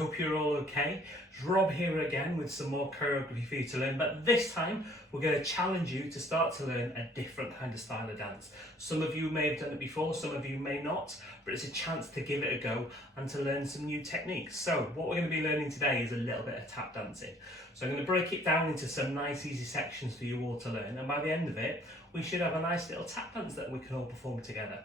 hope you're all okay. It's Rob here again with some more choreography for you to learn, but this time we're going to challenge you to start to learn a different kind of style of dance. Some of you may have done it before, some of you may not, but it's a chance to give it a go and to learn some new techniques. So what we're going to be learning today is a little bit of tap dancing. So I'm going to break it down into some nice easy sections for you all to learn, and by the end of it we should have a nice little tap dance that we can all perform together.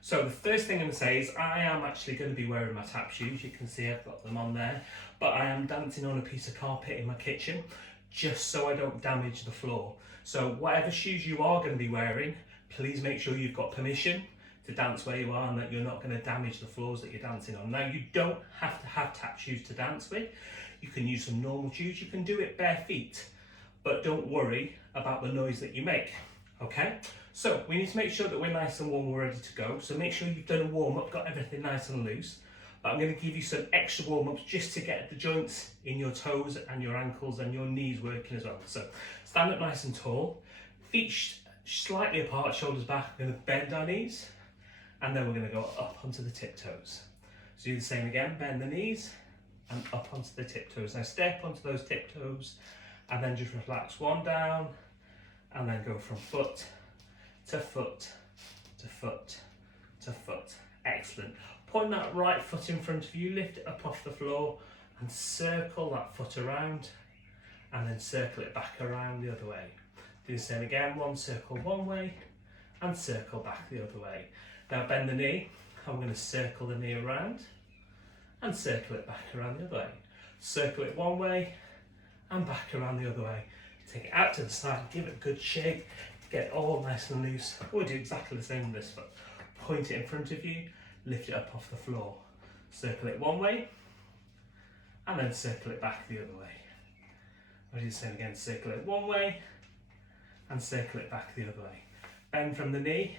So the first thing I'm going to say is I am actually going to be wearing my tap shoes. You can see I've got them on there, but I am dancing on a piece of carpet in my kitchen just so I don't damage the floor. So whatever shoes you are going to be wearing, please make sure you've got permission to dance where you are and that you're not going to damage the floors that you're dancing on. Now, you don't have to have tap shoes to dance with. You can use some normal shoes. You can do it bare feet, but don't worry about the noise that you make. Okay, so we need to make sure that we're nice and warm, we're ready to go. So make sure you've done a warm up, got everything nice and loose. But I'm going to give you some extra warm ups just to get the joints in your toes and your ankles and your knees working as well. So stand up nice and tall, feet slightly apart, shoulders back. We're going to bend our knees and then we're going to go up onto the tiptoes. So do the same again, bend the knees and up onto the tiptoes. Now step onto those tiptoes and then just relax one down, and then go from foot to foot to foot to foot. Excellent. Point that right foot in front of you, lift it up off the floor and circle that foot around and then circle it back around the other way. Do the same again, one circle one way and circle back the other way. Now bend the knee, I'm going to circle the knee around and circle it back around the other way. Circle it one way and back around the other way. Take it out to the side, give it a good shake, get it all nice and loose. We'll do exactly the same with this foot. Point it in front of you, lift it up off the floor. Circle it one way, and then circle it back the other way. We'll do the same again, circle it one way, and circle it back the other way. Bend from the knee,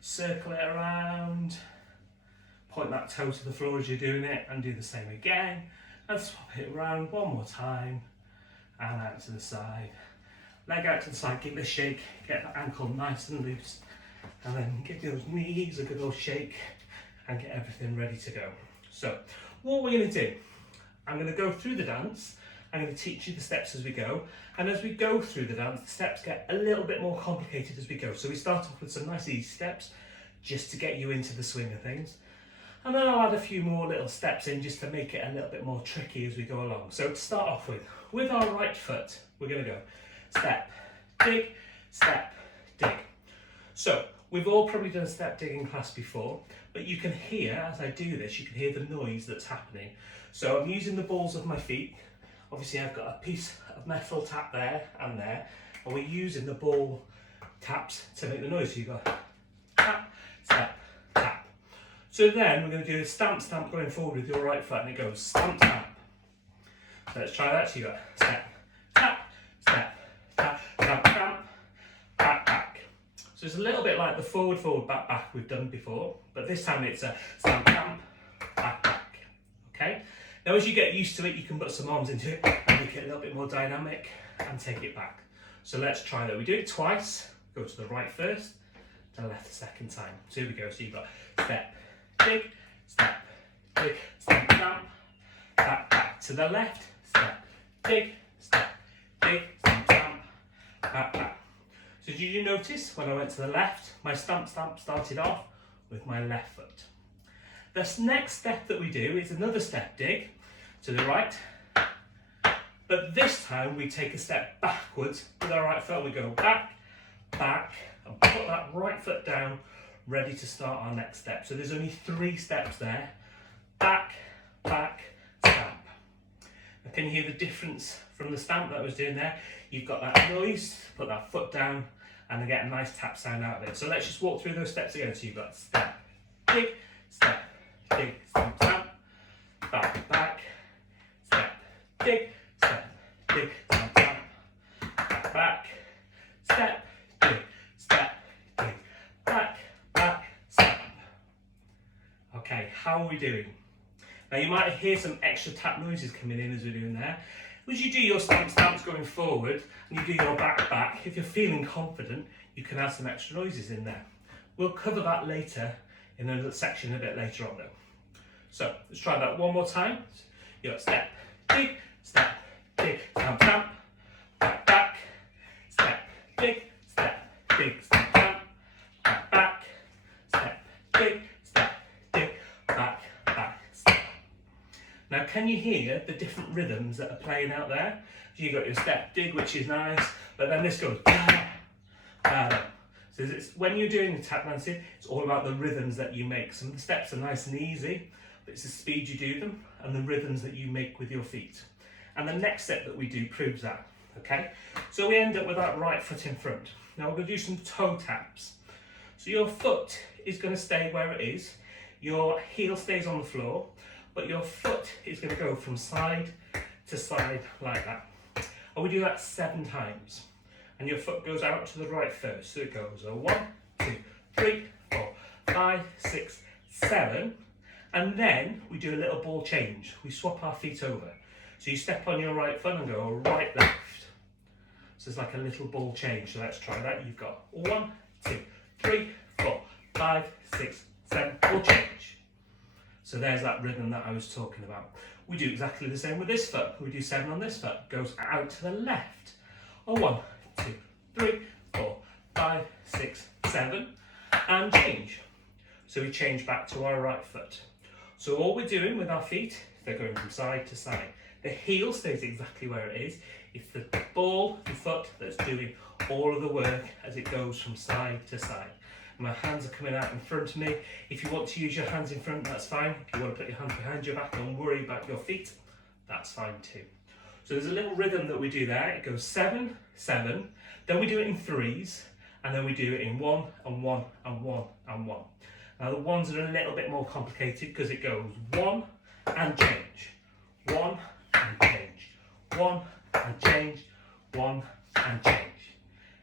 circle it around, point that toe to the floor as you're doing it, and do the same again, and swap it around one more time. And out to the side, leg out to the side, give it a shake, get that ankle nice and loose, and then give those knees a good old shake and get everything ready to go. So what we're going to do, I'm going to go through the dance, I'm going to teach you the steps as we go, and as we go through the dance, the steps get a little bit more complicated as we go. So we start off with some nice easy steps just to get you into the swing of things, and then I'll add a few more little steps in just to make it a little bit more tricky as we go along. So to start off with our right foot, we're going to go step, dig, step, dig. So we've all probably done a step digging class before, but you can hear, as I do this, you can hear the noise that's happening. So I'm using the balls of my feet. Obviously I've got a piece of metal tap there, and we're using the ball taps to make the noise. So you've got tap, step, tap. So then we're going to do a stamp, stamp going forward with your right foot, and it goes stamp, stamp. So let's try that. So you got step, tap, step, tap, stamp, stamp, back, back. So it's a little bit like the forward, forward, back, back we've done before, but this time it's a stamp, stamp, back, back. Okay? Now as you get used to it, you can put some arms into it and make it a little bit more dynamic and take it back. So let's try that. We do it twice. Go to the right first, to the left the second time. So here we go. So you've got step, dig, step, dig, stamp, stamp, back, back. To the left, step, dig, stamp, back, back. So did you notice when I went to the left, my stamp, stamp started off with my left foot. This next step that we do is another step dig to the right, but this time we take a step backwards with our right foot. We go back, back, and put that right foot down, ready to start our next step. So there's only 3 steps there. Back, back, stamp. Now can you hear the difference from the stamp that I was doing there? You've got that noise, put that foot down, and then get a nice tap sound out of it. So let's just walk through those steps again. So you've got step, dig, step, dig, stamp, stamp, back, back, step, dig, step, dig, stamp, stamp, back, back, step, dig, step, dig, back, back, stamp. Okay, how are we doing? Now you might hear some extra tap noises coming in as we're doing there. As you do your stamp stamps going forward and you do your back back, if you're feeling confident, you can add some extra noises in there. We'll cover that later in another section a bit later on though. So let's try that one more time. You got step, dig, stamp, stamp, back, back, step, dig, stamp, stamp, back, step, dig, back, back, step. Now can you hear the different rhythms that are playing out there? So you got your step, dig, which is nice, but then this goes so when you're doing the tap dancing, it's all about the rhythms that you make. Some of the steps are nice and easy, but it's the speed you do them and the rhythms that you make with your feet. And the next step that we do proves that, okay? So we end up with that right foot in front. Now we're going to do some toe taps. So your foot is going to stay where it is, your heel stays on the floor, but your foot is going to go from side to side like that. And we do that 7 times. And your foot goes out to the right first. So it goes 1, 2, 3, 4, 5, 6, 7. And then we do a little ball change. We swap our feet over. So you step on your right foot and go right, left. So it's like a little ball change. So let's try that. You've got 1, 2, 3, 4, 5, 6, 7, ball change. So there's that rhythm that I was talking about. We do exactly the same with this foot. We do 7 on this foot. Goes out to the left. 1, 2, 3, 4, 5, 6, 7, and change. So we change back to our right foot. So all we're doing with our feet, they're going from side to side. The heel stays exactly where it is. It's the ball, the foot, that's doing all of the work as it goes from side to side. My hands are coming out in front of me. If you want to use your hands in front, that's fine. If you want to put your hands behind your back and worry about your feet, that's fine too. So there's a little rhythm that we do there. It goes 7, 7, then we do it in 3s, and then we do it in 1 and 1 and 1 and 1. Now the ones are a little bit more complicated because it goes 1 and change, 1 and change, 1 and change, 1 and change.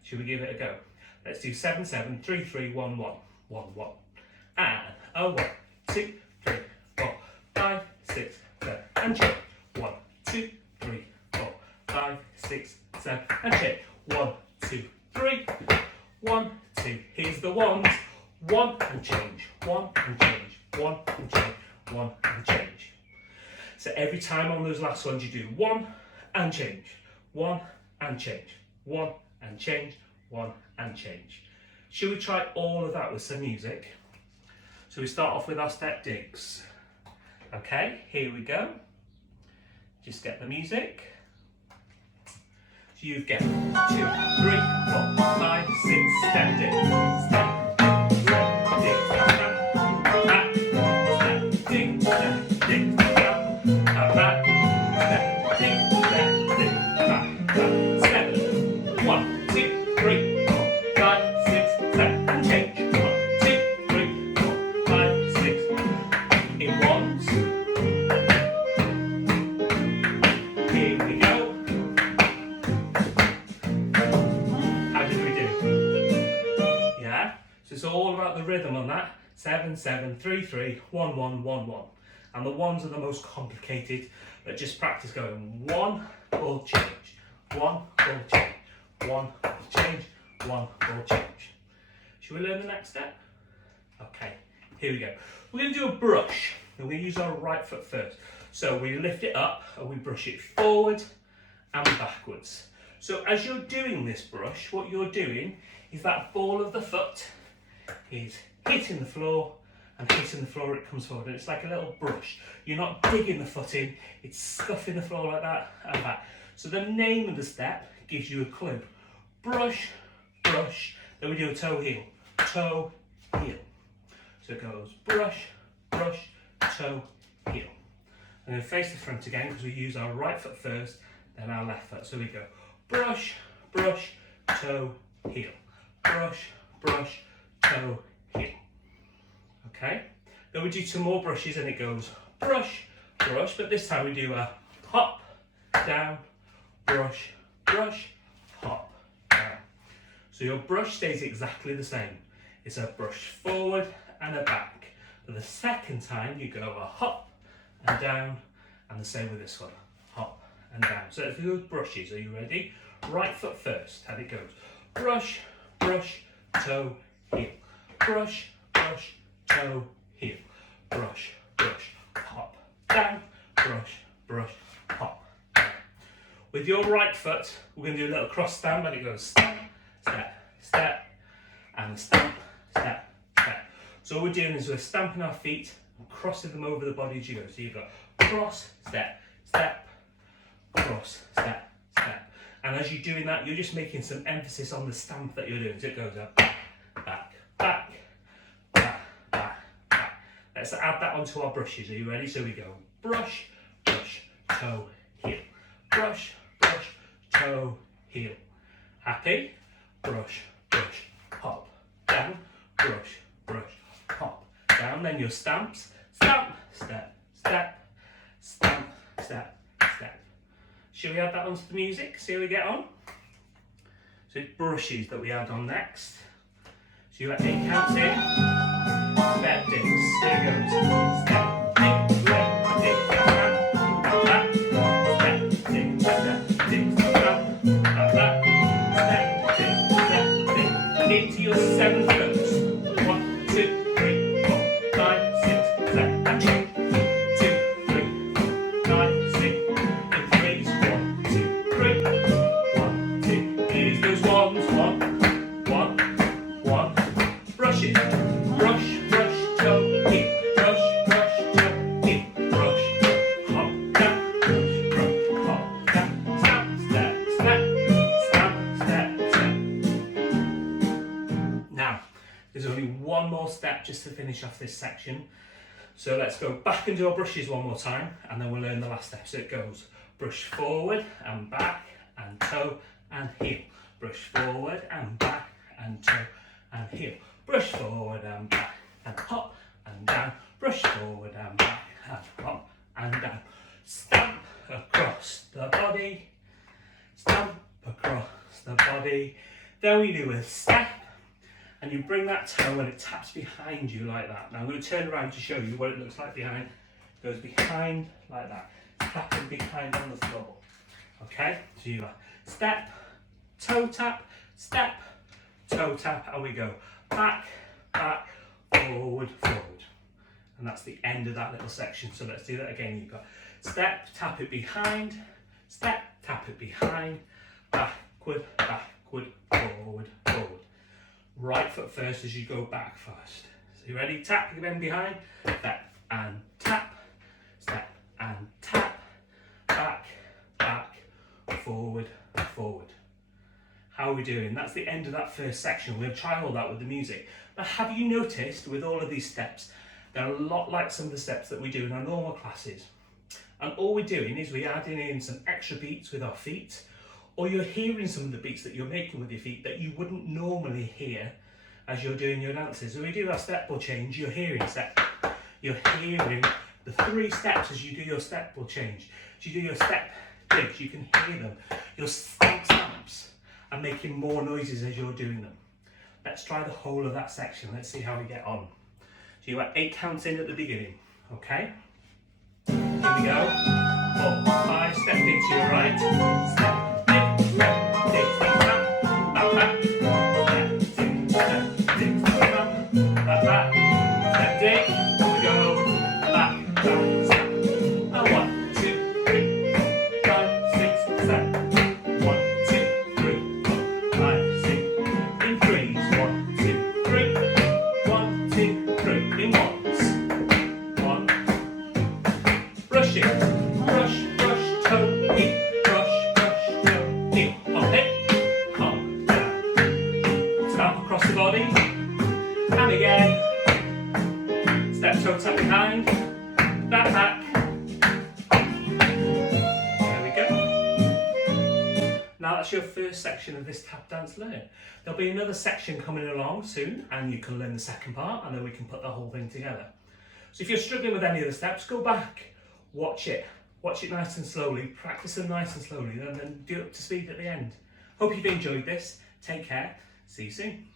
Should we give it a go? Let's do 7, 7, 3, 3, 1, 1, 1, 1. And 1, 2, 3, 4, 5, 6, 7, and change. 1, 2, 3, 4, 5, 6, 7, and change. 1, 2, 3, 1, 2. Here's the ones. 1 and change, 1 and change, 1 and change, 1 and change. So every time on those last ones you do 1 and change, 1 and change, 1 and change, 1 and change. Should we try all of that with some music? So we start off with our step digs. Okay, here we go. Just get the music. So you get 2, 3, 4, 5, 6 step digs. Step. So it's all about the rhythm on that. 7, 7, 3, 3, 1, 1, 1, 1. And the ones are the most complicated, but just practice going 1, ball change, 1, ball change, 1, ball change, 1, ball change. Should we learn the next step? Okay, here we go. We're going to do a brush. And we're going to use our right foot first. So we lift it up and we brush it forward and backwards. So as you're doing this brush, what you're doing is that ball of the foot is hitting the floor, and hitting the floor, it comes forward, and it's like a little brush. You're not digging the foot in, it's scuffing the floor like that and back. So the name of the step gives you a clue. Brush, brush, then we do a toe heel, toe, heel. So it goes brush, brush, toe, heel. I'm going to face the front again because we use our right foot first, then our left foot. So we go brush, brush, toe, heel. Brush, brush, toe, heel. Okay, then we do 2 more brushes and it goes brush, brush, but this time we do a hop, down, brush, brush, hop, down. So your brush stays exactly the same. It's a brush forward and a back. But the second time you go a hop and down, and the same with this one, hop and down. So let's do those brushes. Are you ready? Right foot first, and it goes brush, brush, toe, heel. Brush, brush, toe, heel. Brush, brush, hop, down. Brush, brush, hop. With your right foot, we're going to do a little cross stamp, and it goes step, step, step, and stamp, step, step. So all we're doing is we're stamping our feet and crossing them over the body as you go. So you've got cross, step, step, cross, step, step. And as you're doing that, you're just making some emphasis on the stamp that you're doing. So it goes up, back, back, back, back, back. Let's add that onto our brushes. Are you ready? So we go brush, brush, toe, heel. Brush, brush, toe, heel. Happy? Brush, brush, hop, down, brush, brush, hop, down. Then your stamps, stamp, step, step, stamp, step, step. Shall we add that onto the music? See how we get on? So it's brushes that we add on next. So you got 8 counts in, step, dips, here goes, step, dip, left, dip, stamp, back, step, dip, step, dip, stamp, back, step, dip, step, dip, into your 7 notes. 1, 2, 3, 4, 5, 6, 7, 8, 2, 3, 4, 5, 6, in threes, 1, 2, 3, 1, 2, here's those ones, 1, 1, 1, brushes, brush, brush, toe, heel, brush, brush, toe, heel, brush, hop, down, brush, brush, hop, down, stamp, step, step, stamp, step, step. Now, there's only one more step just to finish off this section. So let's go back and do our brushes one more time, and then we'll learn the last step. So it goes brush forward and back and toe and heel. Brush forward and back and toe and heel. Brush forward and back and hop and down. Brush forward and back and hop and down. Stamp across the body. Stamp across the body. Then we do a step, and you bring that toe and it taps behind you like that. Now I'm going to turn around to show you what it looks like behind. It goes behind like that. Tapping behind on the floor. Okay, so you got step, toe tap, step, toe tap, and we go back, back, forward, forward. And that's the end of that little section. So let's do that again. You've got step, tap it behind, step, tap it behind, backward, backward, forward, forward. Right foot first as you go back first. So you ready? Tap again behind, step and tap, step and tap, back, back, forward, forward. How are we doing? That's the end of that first section. We're going to try all that with the music. But have you noticed with all of these steps, they're a lot like some of the steps that we do in our normal classes. And all we're doing is we're adding in some extra beats with our feet, or you're hearing some of the beats that you're making with your feet that you wouldn't normally hear as you're doing your dances. When we do our step ball change, you're hearing step. You're hearing the 3 steps as you do your step ball change. As you do your step dips, you can hear them. Your stamps are making more noises as you're doing them. Let's try the whole of that section. Let's see how we get on. So you got 8 counts in at the beginning, okay? Here we go. 4, 5, step into your right, step, dip, left, dip, step, tap, back, back, step, dip, step, tap, back, back, step, dip, we go, back, back, step, and 1, 2, 3, 4, 5, 6, 7, 1, 2, 3, 4, 5, 6, in threes, 1, 2, 3, 1, 2, 3, in ones, 1, brush it, brush, brush, toe, heel, brush, brush, toe, heel, hop it, hop, down, stamp across the body, and again, step, toe, tap behind, back, back, there we go. Now that's your first section of this tap dance learn. There'll be another section coming along soon, and you can learn the second part, and then we can put the whole thing together. So if you're struggling with any of the steps, go back, watch it nice and slowly, practice them nice and slowly, and then do it up to speed at the end. Hope you've enjoyed this. Take care. See you soon.